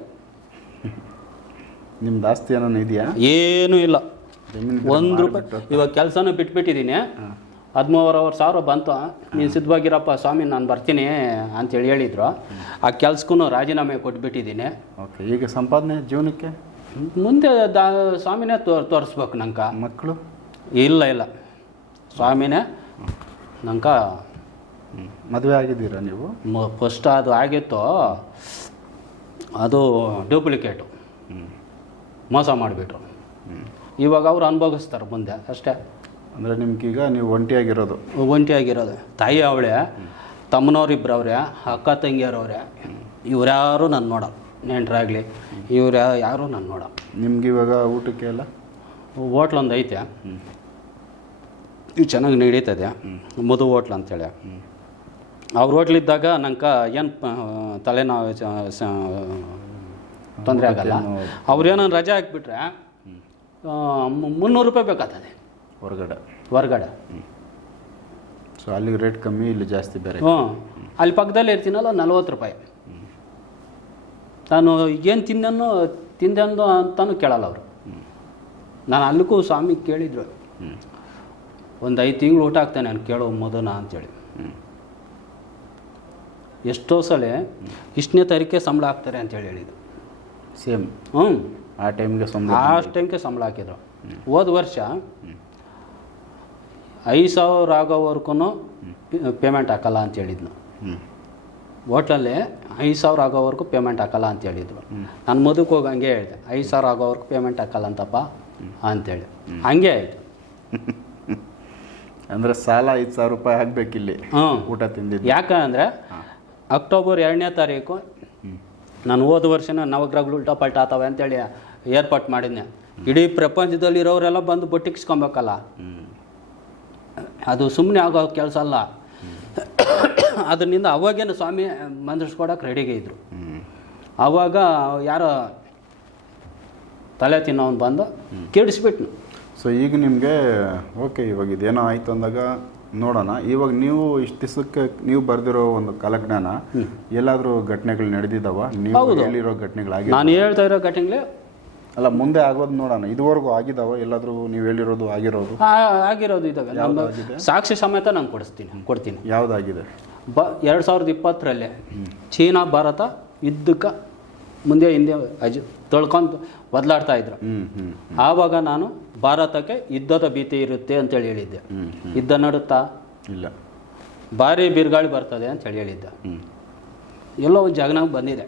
ನಿಮ್ದು ಆಸ್ತಿ ಏನೋ ಇದೆಯಾ? ಏನೂ ಇಲ್ಲ. ಒಂದು ರೂಪಾಯಿ ಇವಾಗ ಕೆಲಸನೂ ಬಿಟ್ಬಿಟ್ಟಿದ್ದೀನಿ ಹದಿಮೂರುವರೆ ಸಾವಿರ ಬಂತು. ನೀನು ಸಿದ್ಧವಾಗಿರಪ್ಪ ಸ್ವಾಮಿ ನಾನು ಬರ್ತೀನಿ ಅಂತೇಳಿ ಹೇಳಿದ್ರು. ಆ ಕೆಲ್ಸಕ್ಕೂ ರಾಜೀನಾಮೆ ಕೊಟ್ಬಿಟ್ಟಿದ್ದೀನಿ ಓಕೆ ಈಗ ಸಂಪಾದನೆ ಜೀವನಕ್ಕೆ? ಮುಂದೆ ದಾ ಸ್ವಾಮಿನೇ ತೋರ್ ತೋರಿಸ್ಬೇಕು ನಂಗೆ. ಮಕ್ಕಳು? ಇಲ್ಲ ಇಲ್ಲ. ಸ್ವಾಮಿನೇ ನಂಕ ಮದುವೆ ಆಗಿದ್ದೀರಾ ನೀವು? ಫಸ್ಟ್ ಅದು ಆಗಿತ್ತು. ಅದು ಡೂಪ್ಲಿಕೇಟು ಹ್ಞೂ ಮೋಸ ಮಾಡಿಬಿಟ್ರು. ಇವಾಗ ಅವ್ರು ಅನುಭವಿಸ್ತಾರೆ ಮುಂದೆ ಅಷ್ಟೇ. ಅಂದರೆ ನಿಮ್ಗೀಗ ನೀವು ಒಂಟಿಯಾಗಿರೋದು. ಒಂಟಿಯಾಗಿರೋದು. ತಾಯಿ ಅವಳೆ ತಮ್ಮನವ್ರಿಬ್ರು ಅವ್ರೆ ಅಕ್ಕ ತಂಗಿಯರವ್ರೆ ಇವ್ರ್ಯಾರು ನಾನು ನೋಡಲ್ಲ ನೆಂಟ್ರಾಗಲಿ ಇವ್ರು ಯಾರು ನಾನು ನೋಡಲ್ಲ ನಿಮ್ಗೆ ಇವಾಗ ಊಟಕ್ಕೆ ಎಲ್ಲ? ಹೋಟ್ಲೊಂದು ಐತೆ ಹ್ಞೂ ಇದು ಚೆನ್ನಾಗಿ ನಡೀತದೆ. ಮಧು ಹೋಟ್ಲ್ ಅಂತೇಳಿ ಅವ್ರ ಹೋಟ್ಲಿದ್ದಾಗ ನಂಗೆ ಏನು ತಲೆನೋವು ತೊಂದರೆ ಆಗಲ್ಲ. ಅವ್ರೇನೋ ರಜೆ ಹಾಕ್ಬಿಟ್ರೆ ಮುನ್ನೂರು ರೂಪಾಯಿ ಬೇಕಾಗ್ತದೆ. ಹೊರಗಡೆ. ಹೊರಗಡೆ. ಸೊ ಅಲ್ಲಿ ರೇಟ್ ಕಮ್ಮಿ ಇಲ್ಲಿ ಜಾಸ್ತಿ ಬೇರೆ. ಹ್ಞೂ ಅಲ್ಲಿ ಪಕ್ಕದಲ್ಲಿ ಇರ್ತೀನಲ್ಲ ನಲ್ವತ್ತು ರೂಪಾಯಿ. ನಾನು ಏನು ತಿನ್ನನ್ನು ತಿಂದೆಂದು ಅಂತಾನು ಕೇಳಲ್ಲ ಅವರು. ನಾನು ಅಲ್ಲಿಗೂ ಸ್ವಾಮಿ ಕೇಳಿದ್ರು. ಒಂದು ಐದು ತಿಂಗಳು ಊಟ ಹಾಕ್ತಾನೆ ನಾನು ಕೇಳೋ ಮದನ ಅಂತೇಳಿ. ಹ್ಞೂ ಎಷ್ಟೋ ಸಲ ಇಷ್ಟನೇ ತಾರೀಕೆ ಸಂಬಳ ಹಾಕ್ತಾರೆ ಅಂತೇಳಿ ಹೇಳಿದ್ರು ಸೇಮ್ ಹ್ಞೂ ಆ ಟೈಮ್ಗೆ ಸಂಬಳ ಆ ಟೈಮ್ಗೆ ಸಂಬಳ ಹಾಕಿದ್ರು. ಹೋದ ವರ್ಷ ಐದು ಸಾವಿರ ಆಗೋವರೆಗೂ ಪೇಮೆಂಟ್ ಹಾಕಲ್ಲ ಅಂತ ಹೇಳಿದ್ನು ಹ್ಞೂ ಹೋಟ್ಲಲ್ಲಿ ಐದು ಸಾವಿರ ಆಗೋವರೆಗೂ ಪೇಮೆಂಟ್ ಹಾಕಲ್ಲ ಅಂತ ಹೇಳಿದ್ರು ನಾನು ಮದುಕ್ಕೆ ಹೋಗಿ ಹಂಗೆ ಹೇಳಿದೆ ಐದು ಸಾವಿರ ಆಗೋವರೆಗೂ ಪೇಮೆಂಟ್ ಹಾಕಲ್ಲ ಅಂತಪ್ಪ ಅಂತೇಳಿ. ಹಂಗೆ ಆಯಿತು. ಅಂದರೆ ಸಾಲ ಐದು ಸಾವಿರ ರೂಪಾಯಿ ಆಗಬೇಕಿಲ್ಲಿ ಇಲ್ಲಿ ಊಟ ತಿಂದಿದ್ದು. ಯಾಕೆ ಅಂದರೆ ಅಕ್ಟೋಬರ್ ಎರಡನೇ ತಾರೀಕು ನಾನು ಹೋದ ವರ್ಷನ ನವಗ್ರಹಗಳು ಉಲ್ಟಾ ಪಲ್ಟ ಆತವೆ ಅಂತೇಳಿ ಏರ್ಪಾಟ್ ಮಾಡಿದ್ನೆ. ಇಡೀ ಪ್ರಪಂಚದಲ್ಲಿರೋರೆಲ್ಲ ಬಂದು ಬೊಟ್ಟಿಕ್ಸ್ಕೊಬೇಕಲ್ಲ. ಅದು ಸುಮ್ಮನೆ ಆಗೋ ಕೆಲಸ ಅಲ್ಲ. ಅದರಿಂದ ಅವಾಗೇನು ಸ್ವಾಮಿ ಮಂದಿಸ್ಕೊಡಕ್ಕೆ ರೆಡಿಗೆ ಇದ್ರು. ಅವಾಗ ಆವಾಗ ಯಾರೋ ತಲೆ ತಿನ್ನೋನು ಬಂದು ಕೆಡಿಸ್ಬಿಟ್ನು ಸೊ ಈಗ ನಿಮಗೆ ಓಕೆ ಇವಾಗ ಇದೇನೋ ಆಯ್ತು ಅಂದಾಗ ನೋಡೋಣ. ಇವಾಗ ನೀವು ಇಷ್ಟು ದಿವಸಕ್ಕೆ ನೀವು ಬರೆದಿರೋ ಒಂದು ಕಾಲಜ್ಞಾನ ಎಲ್ಲಾದರೂ ಘಟನೆಗಳು ನಡೆದಿದ್ದಾವ? ನೀವು ಎಲ್ಲಿರೋ ಹೇಳಿರೋ ಘಟನೆಗಳಾಗಿ ನಾನು ಹೇಳ್ತಾ ಇರೋ ಘಟನೆಗಳೇ ಅಲ್ಲ ಮುಂದೆ ಆಗೋದು ನೋಡೋಣ. ಇದುವರೆಗೂ ಆಗಿದಾವ ಎಲ್ಲಾದರೂ ನೀವು ಹೇಳಿರೋದು ಆಗಿರೋದು? ಆಗಿರೋದು ಇದಾವೆ ಸಾಕ್ಷಿ ಸಮೇತ ನಾನು ಕೊಡಿಸ್ತೀನಿ ಕೊಡ್ತೀನಿ. ಯಾವುದಾಗಿದೆ? ಬ ಎರಡು ಸಾವಿರದ ಇಪ್ಪತ್ತರಲ್ಲಿ ಚೀನಾ ಭಾರತ ಯುದ್ಧಕ್ಕೆ ಮುಂದೆ ಹಿಂದೆ ಅಜ್ ತೊಳ್ಕೊಂಡು ಬದಲಾಡ್ತಾ ಇದ್ರು. ಆವಾಗ ನಾನು ಭಾರತಕ್ಕೆ ಯುದ್ಧದ ಭೀತಿ ಇರುತ್ತೆ ಅಂತೇಳಿ ಹೇಳಿದ್ದೆ. ಯುದ್ಧ ನಡುತ್ತಾ? ಇಲ್ಲ. ಭಾರಿ ಬಿರುಗಾಳಿ ಬರ್ತದೆ ಅಂತೇಳಿ ಹೇಳಿದ್ದೆ. ಎಲ್ಲೋ ಒಂದು ಜಾಗನಾಗ ಬಂದಿದೆ.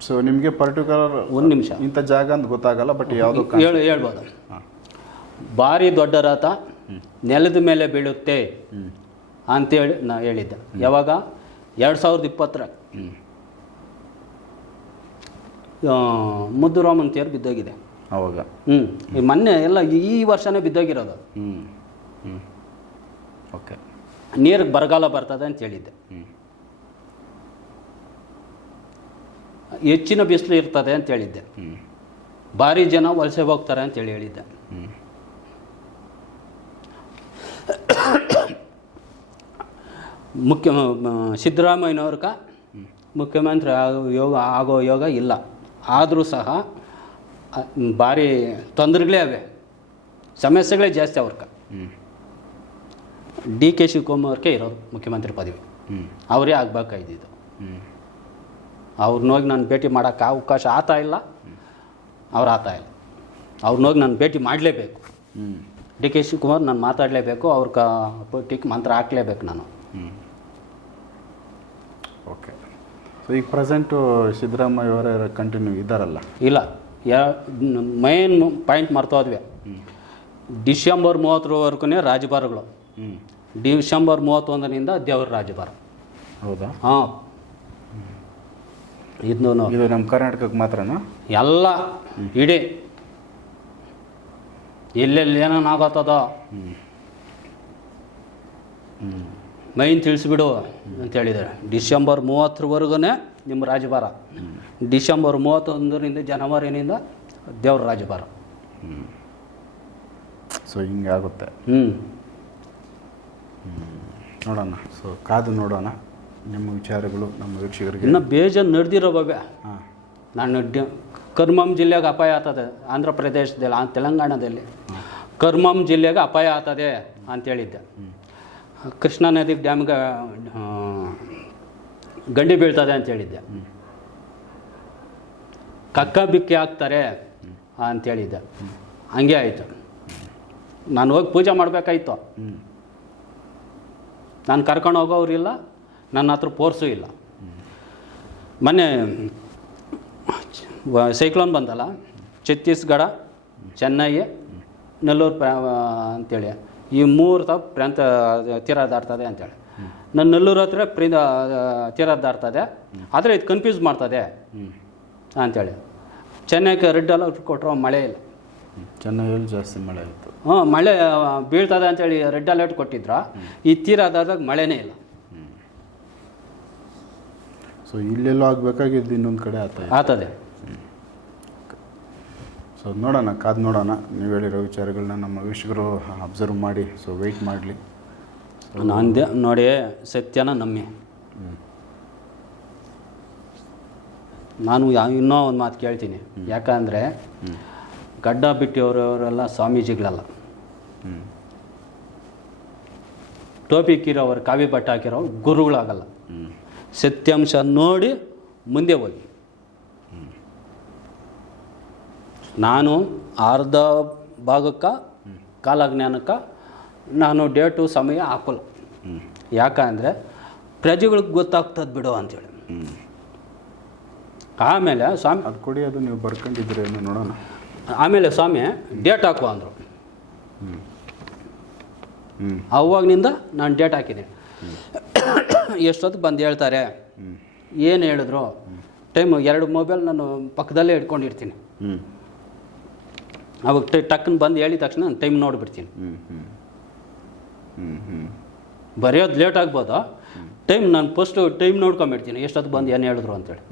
ಸೊ ನಿಮಗೆ ಪರ್ಟಿಕ್ಯುಲರ್ ಒಂದು ನಿಮಿಷ. ಇಂಥ ಜಾಗ ಅಂತ ಗೊತ್ತಾಗಲ್ಲ ಬಟ್ ಯಾವುದು ಹೇಳು ಹೇಳ್ಬೋದು. ಭಾರಿ ದೊಡ್ಡ ರಥ ನೆಲದ ಮೇಲೆ ಬೀಳುತ್ತೆ ಅಂತೇಳಿ ನಾ ಹೇಳಿದ್ದೆ. ಯಾವಾಗ? ಎರಡು ಸಾವಿರದ ಇಪ್ಪತ್ತರ. ತೇರು ಬಿದ್ದೋಗಿದೆ. ಅವಾಗ. ಹ್ಞೂ ಈ ಮೊನ್ನೆ ಎಲ್ಲ ಈ ವರ್ಷನೇ ಬಿದ್ದೋಗಿರೋದು ಹ್ಞೂ ಹ್ಞೂ ಓಕೆ ನೀರಿಗೆ ಬರಗಾಲ ಬರ್ತದೆ ಅಂತ ಹೇಳಿದ್ದೆ. ಹ್ಞೂ ಹೆಚ್ಚಿನ ಬಿಸಿಲು ಇರ್ತದೆ ಅಂತ ಹೇಳಿದ್ದೆ. ಹ್ಞೂ ಭಾರಿ ಜನ ವಲಸೆ ಹೋಗ್ತಾರೆ ಅಂತೇಳಿ ಹೇಳಿದ್ದೆ. ಹ್ಞೂ ಮುಖ್ಯ ಸಿದ್ದರಾಮಯ್ಯನವ್ರಕ ಮುಖ್ಯಮಂತ್ರಿ ಆಗೋ ಯೋಗ ಆಗೋ ಯೋಗ ಇಲ್ಲ. ಆದರೂ ಸಹ ಭಾರಿ ತೊಂದರೆಗಳೇ ಅವೆ ಸಮಸ್ಯೆಗಳೇ ಜಾಸ್ತಿ ಅವ್ರಕ ಹ್ಞೂ ಡಿ ಕೆ ಶಿವಕುಮಾರ್ಗೆ ಇರೋದು ಮುಖ್ಯಮಂತ್ರಿ ಪದವಿ. ಹ್ಞೂ ಅವರೇ ಆಗ್ಬೇಕಾಯ್ದಿದ್ದು ಅವ್ರನ್ನೋಗಿ ನಾನು ಭೇಟಿ ಮಾಡೋಕ್ಕೆ ಅವಕಾಶ ಆತಾ ಇಲ್ಲ. ಅವ್ರು ಆತಾ ಇಲ್ಲ. ಅವ್ರನ್ನೋಗಿ ನಾನು ಭೇಟಿ ಮಾಡಲೇಬೇಕು. ಹ್ಞೂ ಡಿ ಕೆ ಶಿವಕುಮಾರ್ ನಾನು ಮಾತಾಡಲೇಬೇಕು ಅವ್ರ ಕ ಟಿಕ್ ಮಂತ್ರ ಹಾಕಲೇಬೇಕು ನಾನು. ಹ್ಞೂ ಓಕೆ. ಸೊ ಈಗ ಪ್ರೆಸೆಂಟು ಸಿದ್ದರಾಮಯ್ಯ ಅವರ ಕಂಟಿನ್ಯೂ ಇದ್ದಾರಲ್ಲ? ಇಲ್ಲ. ಯಾ ಮೈನ್ ಪಾಯಿಂಟ್ ಮರ್ತೋದ್ವಿ ಡಿಸೆಂಬರ್ ಮೂವತ್ತರವರೆಗೂ ರಾಜಭಾರಗಳು ಡಿಸೆಂಬರ್ ಮೂವತ್ತೊಂದರಿಂದ ದೇವರ ರಾಜಭಾರ ಹೌದಾ? ಹಾಂ. ಇದನ್ನು ಇದು ನಮ್ಮ ಕರ್ನಾಟಕಕ್ಕೆ ಮಾತ್ರನಾ? ಎಲ್ಲ ಇಡೀ ಎಲ್ಲೆಲ್ಲಿ ಏನೇನು ಆಗತ್ತದೋ. ಹ್ಞೂ ಹ್ಞೂ ಮೈನ್ ತಿಳಿಸ್ಬಿಡು ಅಂತ ಹೇಳಿದ್ದಾರೆ. ಡಿಸೆಂಬರ್ ಮೂವತ್ತರವರೆಗೂ ನಿಮ್ಮ ರಾಜಭಾರ ಡಿಸೆಂಬರ್ ಮೂವತ್ತೊಂದರಿಂದ ಜನವರಿನಿಂದ ದೇವ್ರ ರಾಜಭಾರ ಸೊ ಹಿಂಗೆ ಆಗುತ್ತೆ. ಹ್ಞೂ ನೋಡೋಣ. ಸೊ ಕಾದು ನೋಡೋಣ. ನಿಮ್ಮ ವಿಚಾರಗಳು ನಮ್ಮ ವೀಕ್ಷಕರಿಗೆ. ಇನ್ನು ನಡೆದಿರೋ ಬಗ್ಗೆ ಹಾಂ. ನಾನು ಕರ್ಮಂ ಜಿಲ್ಲೆಗೆ ಅಪಾಯ ಆಗ್ತದೆ. ಆಂಧ್ರ ಪ್ರದೇಶದಲ್ಲಿ ತೆಲಂಗಾಣದಲ್ಲಿ. ಕರ್ಮಂ ಜಿಲ್ಲೆಗೆ ಅಪಾಯ ಆಗ್ತದೆ ಅಂತೇಳಿದ್ದೆ ಕೃಷ್ಣಾ ನದಿ ಡ್ಯಾಮ್ಗೆ ಗಂಡಿ ಬೀಳ್ತದೆ ಅಂತ ಹೇಳಿದ್ದೆ. ಕಕ್ಕ ಬಿಕ್ಕಿ ಹಾಕ್ತಾರೆ ಅಂತೇಳಿದ್ದೆ ಹಂಗೆ ಆಯಿತು. ನಾನು ಹೋಗಿ ಪೂಜೆ ಮಾಡಬೇಕಾಯ್ತು. ನಾನು ಕರ್ಕೊಂಡು ಹೋಗೋರಿಲ್ಲ ನನ್ನ ಹತ್ರ ಪೋರ್ಸು ಇಲ್ಲ. ಮೊನ್ನೆ ಸೈಕ್ಲೋನ್ ಬಂದಲ್ಲ, ಛತ್ತೀಸ್ಗಢ, ಚೆನ್ನೈ, ನೆಲ್ಲೂರು ಅಂತೇಳಿ. ಈ ಮೂರು ತ ಪ್ರಾಂತ ತೀರ ದಾಟ್ತದೆ ಅಂತೇಳಿ. ನನ್ನ ನೆಲ್ಲೂರು ಹತ್ರ ಪ್ರೀ ತೀರ ದಾಟ್ತದೆ ಆದರೆ ಇದು ಕನ್ಫ್ಯೂಸ್ ಮಾಡ್ತದೆ ಅಂತೇಳಿ. ಚೆನ್ನೈಗೆ ರೆಡ್ ಅಲರ್ಟ್ ಕೊಟ್ಟರು ಮಳೆ ಇಲ್ಲ. ಚೆನ್ನೈಯಲ್ಲಿ ಜಾಸ್ತಿ ಮಳೆ ಇತ್ತು. ಹ್ಞೂ ಮಳೆ ಬೀಳ್ತದೆ ಅಂತೇಳಿ ರೆಡ್ ಅಲರ್ಟ್ ಕೊಟ್ಟಿದ್ರ. ಈ ತೀರ ದಾದಾಗ ಮಳೆನೇ ಇಲ್ಲ. ಸೊ ಇಲ್ಲೆಲ್ಲೋ ಆಗಬೇಕಾಗಿದ್ದು ಇನ್ನೊಂದು ಕಡೆ ಆತ. ಆಗ್ತದೆ ಸೊ ನೋಡೋಣ ಕಾದು ನೋಡೋಣ. ನೀವು ಹೇಳಿರೋ ವಿಚಾರಗಳನ್ನ ನಮ್ಮ ವೀಕ್ಷಕರು ಅಬ್ಸರ್ವ್ ಮಾಡಿ ಸೊ ವೆಯ್ಟ್ ಮಾಡಲಿ. ನಾನು ನೋಡಿ ಸತ್ಯನ ನಮ್ಮಿ ನಾನು ಯಾವ ಇನ್ನೂ ಒಂದು ಮಾತು ಕೇಳ್ತೀನಿ. ಯಾಕಂದರೆ ಗಡ್ಡ ಬಿಟ್ಟಿರೋರೆಲ್ಲ ಸ್ವಾಮೀಜಿಗಳಲ್ಲ ಹ್ಞೂ ಟೋಪಿ ಕೀರೋರು ಕಾವಿ ಬಟ್ಟೆ ಹಾಕಿರೋ ಗುರುಗಳಾಗಲ್ಲ. ಹ್ಞೂ ಸತ್ಯಾಂಶ ನೋಡಿ ಮುಂದೆ ಹೋಗಿ. ನಾನು ಅರ್ಧ ಭಾಗಕ್ಕೆ ಕಾಲಜ್ಞಾನಕ್ಕೆ ನಾನು ಡೇಟು ಸಮಯ ಹಾಕಲ್ಲ. ಯಾಕಂದರೆ ಪ್ರಜೆಗಳಿಗೆ ಗೊತ್ತಾಗ್ತದೆ ಬಿಡು ಅಂತೇಳಿ. ಆಮೇಲೆ ಸ್ವಾಮಿ ಅದು ಕೊಡಿ ಅದು ನೀವು ಬರ್ಕೊಂಡಿದ್ದೀರಿ ಏನು ನೋಡೋಣ. ಆಮೇಲೆ ಸ್ವಾಮಿ ಡೇಟ್ ಹಾಕುವ ಅಂದರು. ಹ್ಞೂ ಅವಾಗನಿಂದ ನಾನು ಡೇಟ್ ಹಾಕಿದ್ದೀನಿ ಎಷ್ಟೊತ್ತು ಬಂದು ಹೇಳ್ತಾರೆ? ಏನು ಹೇಳಿದ್ರು? ಟೈಮ್ ಎರಡು ಮೊಬೈಲ್ ನಾನು ಪಕ್ಕದಲ್ಲೇ ಇಟ್ಕೊಂಡಿರ್ತೀನಿ. ಹ್ಞೂ ಅವಾಗ ಟಕ್ಕನ್ ಬಂದು ಹೇಳಿದ ತಕ್ಷಣ ನಾನು ಟೈಮ್ ನೋಡಿಬಿಡ್ತೀನಿ. ಹ್ಞೂ ಹ್ಞೂ ಹ್ಞೂ ಹ್ಞೂ ಬರೆಯೋದು ಲೇಟ್ ಆಗ್ಬೋದು? ಟೈಮ್ ನಾನು ಫಸ್ಟು ಟೈಮ್ ನೋಡ್ಕೊಂಬಿಡ್ತೀನಿ. ಎಷ್ಟೊತ್ತು ಬಂದು ಏನು ಹೇಳಿದ್ರು ಅಂತೇಳಿ.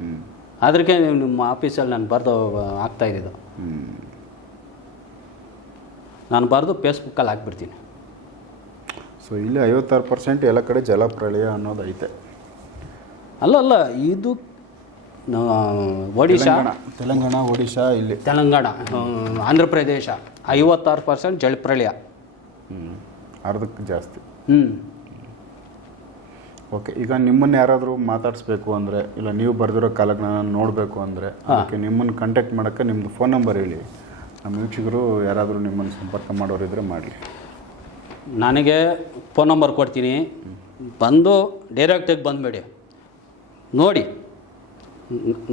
ಅದಕ್ಕೆ ನಿಮ್ಮ ಆಫೀಸಲ್ಲಿ ನಾನು ಬರೆದು ಆಗ್ತಾ ಇದ್ದಿದ್ದು. ನಾನು ಬರೆದು ಫೇಸ್ಬುಕ್ಕಲ್ಲಿ ಹಾಕ್ಬಿಡ್ತೀನಿ. ಸೊ ಇಲ್ಲಿ ಐವತ್ತಾರು ಪರ್ಸೆಂಟ್ ಎಲ್ಲ ಕಡೆ ಜಲಪ್ರಳಯ ಅನ್ನೋದು ಐತೆ ಅಲ್ಲ ಅಲ್ಲ ಇದು ಒಡಿಶಾ? ತೆಲಂಗಾಣ. ಒಡಿಶಾ ಇಲ್ಲಿ. ತೆಲಂಗಾಣ ಆಂಧ್ರ ಪ್ರದೇಶ ಐವತ್ತಾರು ಪರ್ಸೆಂಟ್ ಜಲಪ್ರಳಯ ಅರ್ಧಕ್ಕೆ ಜಾಸ್ತಿ. ಹ್ಞೂ ಓಕೆ ಈಗ ನಿಮ್ಮನ್ನು ಯಾರಾದರೂ ಮಾತಾಡಿಸ್ಬೇಕು ಅಂದರೆ ಇಲ್ಲ ನೀವು ಬರೆದಿರೋ ಕಾಲಜ್ಞಾನ ನೋಡಬೇಕು ಅಂದರೆ ಅದಕ್ಕೆ ನಿಮ್ಮನ್ನು ಕಾಂಟ್ಯಾಕ್ಟ್ ಮಾಡೋಕ್ಕೆ ನಿಮ್ಮದು ಫೋನ್ ನಂಬರ್ ಹೇಳಿ. ನಮ್ಮ ವೀಕ್ಷಕರು ಯಾರಾದರೂ ನಿಮ್ಮನ್ನು ಸಂಪರ್ಕ ಮಾಡೋರಿದ್ರೆ ಮಾಡಲಿ. ನನಗೆ ಫೋನ್ ನಂಬರ್ ಕೊಡ್ತೀನಿ. ಬಂದು ಡೈರೆಕ್ಟಾಗಿ ಬಂದುಬೇಡಿ. ನೋಡಿ.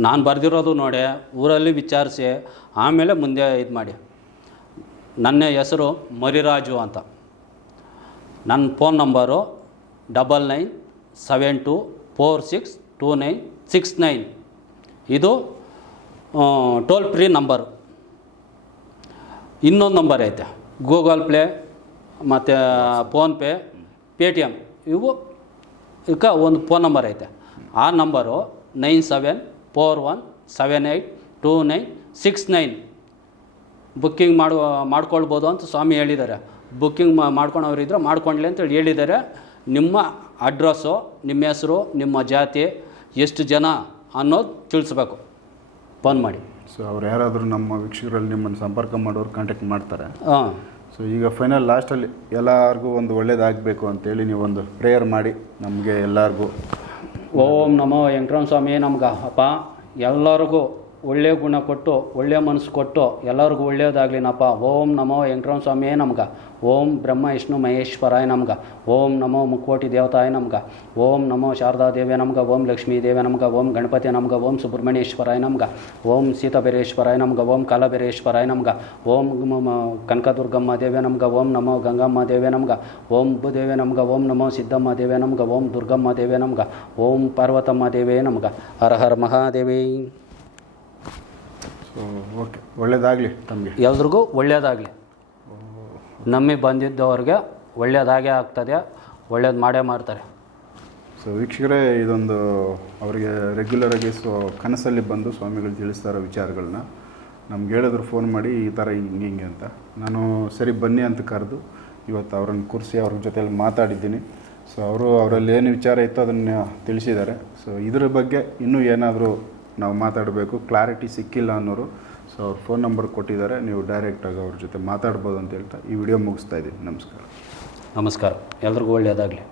ನಾನು ಬರೆದಿರೋದು ನೋಡಿ, ಊರಲ್ಲಿ ವಿಚಾರಿಸಿ, ಆಮೇಲೆ ಮುಂದೆ ಇದು ಮಾಡಿ. ನನ್ನ ಹೆಸರು ಮರಿರಾಜು ಅಂತ. ನನ್ನ phone number double nine seven two four six two nine six nine. ಇದು ಟೋಲ್ ಫ್ರೀ ನಂಬರು. ಇನ್ನೊಂದು ನಂಬರ್ ಐತೆ. ಗೂಗಲ್ ಪ್ಲೇ, ಮತ್ತು ಫೋನ್ಪೇ ಪೇ ಟಿ ಎಂ ಇವು ಇಕ್ಕ ಒಂದು ಫೋನ್ ನಂಬರ್ ಐತೆ. ಆ number nine seven four one seven eight two nine six nine. Booking ಮಾಡುವ ಮಾಡ್ಕೊಳ್ಬೋದು ಅಂತ ಸ್ವಾಮಿ ಹೇಳಿದ್ದಾರೆ. ಬುಕ್ಕಿಂಗ್ ಮಾಡ್ಕೊಳೋರಿದ್ರೆ ಮಾಡ್ಕೊಳ್ಳಿ ಅಂತೇಳಿ ಹೇಳಿದ್ದಾರೆ. ನಿಮ್ಮ ಅಡ್ರೆಸ್ಸು ನಿಮ್ಮ ಹೆಸರು ನಿಮ್ಮ ಜಾತಿ ಎಷ್ಟು ಜನ ಅನ್ನೋದು ತಿಳಿಸ್ಬೇಕು. ಫೋನ್ ಮಾಡಿ. ಸೊ ಅವ್ರು ಯಾರಾದರೂ ನಮ್ಮ ವೀಕ್ಷಕರಲ್ಲಿ ನಿಮ್ಮನ್ನು ಸಂಪರ್ಕ ಮಾಡೋರು ಕಾಂಟ್ಯಾಕ್ಟ್ ಮಾಡ್ತಾರೆ. ಹಾಂ. ಸೊ ಈಗ ಫೈನಲ್ ಲಾಸ್ಟಲ್ಲಿ ಎಲ್ಲರಿಗೂ ಒಂದು ಒಳ್ಳೇದಾಗಬೇಕು ಅಂತೇಳಿ ನೀವೊಂದು ಪ್ರೇಯರ್ ಮಾಡಿ ನಮಗೆ ಎಲ್ಲರಿಗೂ. ಓಂ ನಮೋ ವೆಂಕಟರಾಮ ಸ್ವಾಮಿ ನಮ್ಗೆ ಅಪ್ಪ, ಎಲ್ಲರಿಗೂ ಒಳ್ಳೆಯ ಗುಣ ಕೊಟ್ಟು ಒಳ್ಳೆಯ ಮನಸ್ಸು ಕೊಟ್ಟು ಎಲ್ಲರಿಗೂ ಒಳ್ಳೆಯದಾಗ್ಲಿನಪ್ಪ. ಓಂ ನಮೋ ವೆಂಕಟರಾಮ ಸ್ವಾಮಿಯೇ ನಮ್ಗೆ ಓಂ ಬ್ರಹ್ಮ ವಿಷ್ಣು ಮಹೇಶ್ವರಾಯ ನಮ್ಗೆ ಓಂ ನಮೋ ಮುಕ್ಕೋಟಿ ದೇವತಾಯ ನಮ್ಗೆ ಓಂ ನಮೋ ಶಾರದಾ ದೇವ್ಯ ನಮ್ಗೆ ಓಂ ಲಕ್ಷ್ಮೀ ದೇವ್ಯ ನಮ್ಗೆ ಓಂ ಗಣಪತಿ ನಮ್ಗೆ ಓಂ ಸುಬ್ರಹ್ಮಣ್ಯೇಶ್ವರಾಯ ನಮ್ಗೆ ಓಂ ಸೀತಾಬೇರೇಶ್ವರಾಯ ನಮ್ಗೆ ಓಂ ಕಾಲಬೇರೇಶ್ವರಾಯ ನಮ್ಗೆ ಓಂ ಮ- ಮ- ಕನಕದುರ್ಗಮ್ಮ ದೇವ್ಯ ನಮ್ಗೆ ಓಂ ನಮೋ ಗಂಗಮ್ಮ ದೇವ್ಯ ನಮ್ಗೆ ಓಂ ಭೂದೇವ್ಯ ನಮ್ಗೆ ಓಂ ನಮೋ ಸಿದ್ದಮ್ಮ ದೇವ್ಯ ನಮ್ಗೆ ಓಂ ದುರ್ಗಮ್ಮ ದೇವ್ಯ ನಮ್ಗೆ ಓಂ ಪಾರ್ವತಮ್ಮ ದೇವೇ ನಮ್ಗೆ ಹರ ಹರ ಮಹಾದೇವಿ ಸೊ ಓಕೆ ಒಳ್ಳೇದಾಗಲಿ ತಮಗೆ ಎಲ್ರಿಗೂ ಒಳ್ಳೆಯದಾಗಲಿ ನಮಗೆ ಬಂದಿದ್ದವ್ರಿಗೆ ಒಳ್ಳೆಯದಾಗೇ ಆಗ್ತದೆ, ಒಳ್ಳೇದು ಮಾಡೇ ಮಾಡ್ತಾರೆ. ಸೊ ವೀಕ್ಷಕರೇ, ಇದೊಂದು ಅವರಿಗೆ ರೆಗ್ಯುಲರ್ ಆಗಿ ಸೊ, ಕನಸಲ್ಲಿ ಬಂದು ಸ್ವಾಮಿಗಳು ತಿಳಿಸ್ತಾ ಇರೋ ವಿಚಾರಗಳನ್ನ ನಮ್ಗೆ ಹೇಳಿದ್ರು ಫೋನ್ ಮಾಡಿ ಈ ಥರ ಹಿಂಗೆ ಹಿಂಗೆ ಅಂತ. ನಾನು ಸರಿ ಬನ್ನಿ ಅಂತ ಕರೆದು ಇವತ್ತು ಅವ್ರನ್ನ ಕೂರಿಸಿ ಅವ್ರ ಜೊತೆಯಲ್ಲಿ ಮಾತಾಡಿದ್ದೀನಿ. ಸೊ ಅವರು ಅವರಲ್ಲಿ ಏನು ವಿಚಾರ ಇತ್ತು ಅದನ್ನು ತಿಳಿಸಿದ್ದಾರೆ. ಸೊ ಇದ್ರ ಬಗ್ಗೆ ಇನ್ನೂ ಏನಾದರೂ ನಾವು ಮಾತಾಡಬೇಕು ಕ್ಲಾರಿಟಿ ಸಿಕ್ಕಿಲ್ಲ ಅನ್ನೋರು ಸೊ ಅವ್ರ ಫೋನ್ ನಂಬರ್ ಕೊಟ್ಟಿದ್ದಾರೆ, ನೀವು ಡೈರೆಕ್ಟಾಗಿ ಅವ್ರ ಜೊತೆ ಮಾತಾಡ್ಬೋದು ಅಂತ ಹೇಳ್ತಾ ಈ ವಿಡಿಯೋ ಮುಗಿಸ್ತಾ ಇದ್ದೀನಿ. ನಮಸ್ಕಾರ. ನಮಸ್ಕಾರ. ಎಲ್ರಿಗೂ ಒಳ್ಳೆಯದಾಗಲಿ.